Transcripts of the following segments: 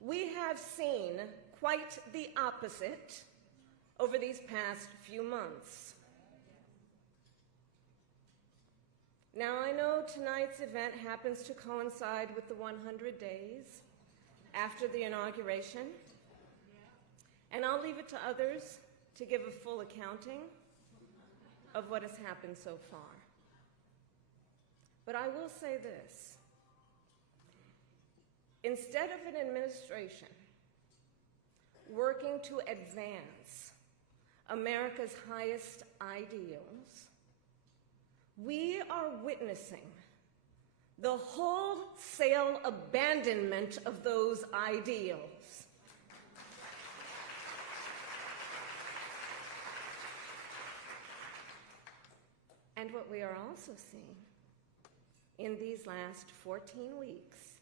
We have seen quite the opposite over these past few months. Now, I know tonight's event happens to coincide with the 100 days after the inauguration, and I'll leave it to others to give a full accounting of what has happened so far. But I will say this. Instead of an administration working to advance America's highest ideals, we are witnessing the wholesale abandonment of those ideals. And what we are also seeing in these last 14 weeks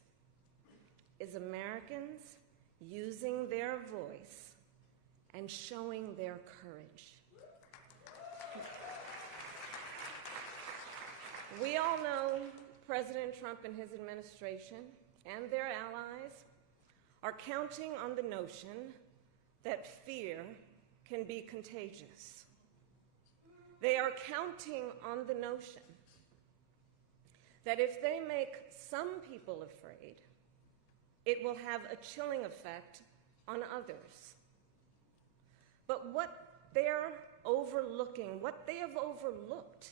is Americans using their voice and showing their courage. We all know President Trump and his administration and their allies are counting on the notion that fear can be contagious. They are counting on the notion that if they make some people afraid, it will have a chilling effect on others. But what they're overlooking, what they have overlooked,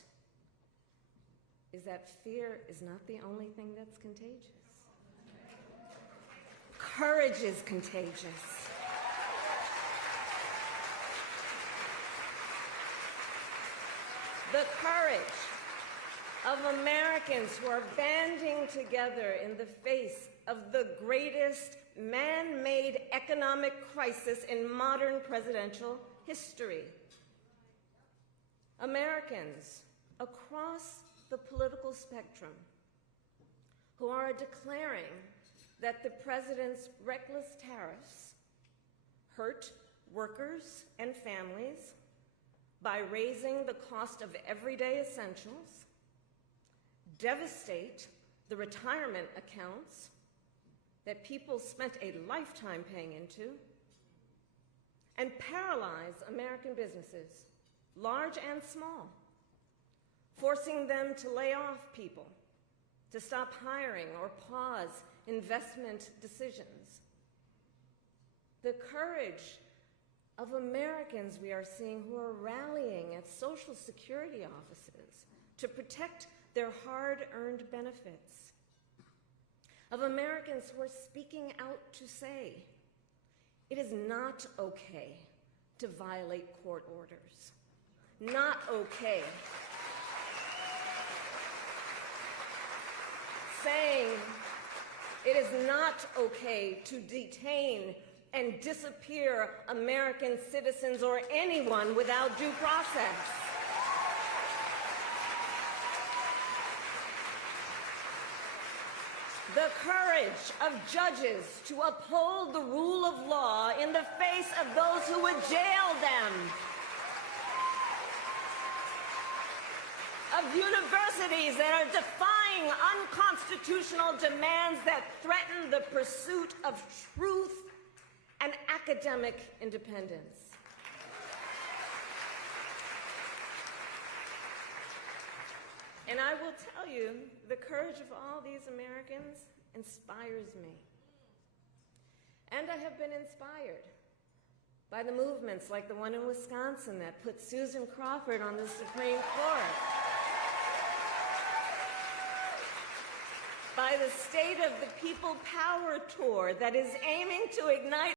is that fear is not the only thing that's contagious. Courage is contagious. The courage of Americans who are banding together in the face of the greatest man-made economic crisis in modern presidential history. Americans across the political spectrum who are declaring that the president's reckless tariffs hurt workers and families by raising the cost of everyday essentials, devastate the retirement accounts that people spent a lifetime paying into, and paralyze American businesses, large and small, forcing them to lay off people, to stop hiring or pause investment decisions. The courage of Americans we are seeing who are rallying at Social Security offices to protect their hard-earned benefits. Of Americans who are speaking out to say, it is not okay to violate court orders. Not okay. Saying it is not okay to detain and disappear American citizens or anyone without due process. The courage of judges to uphold the rule of law in the face of those who would jail them. Of universities that are defying unconstitutional demands that threaten the pursuit of truth and academic independence. And I will tell you, the courage of all these Americans inspires me. And I have been inspired by the movements like the one in Wisconsin that put Susan Crawford on the Supreme Court, by the State of the People Power Tour that is aiming to ignite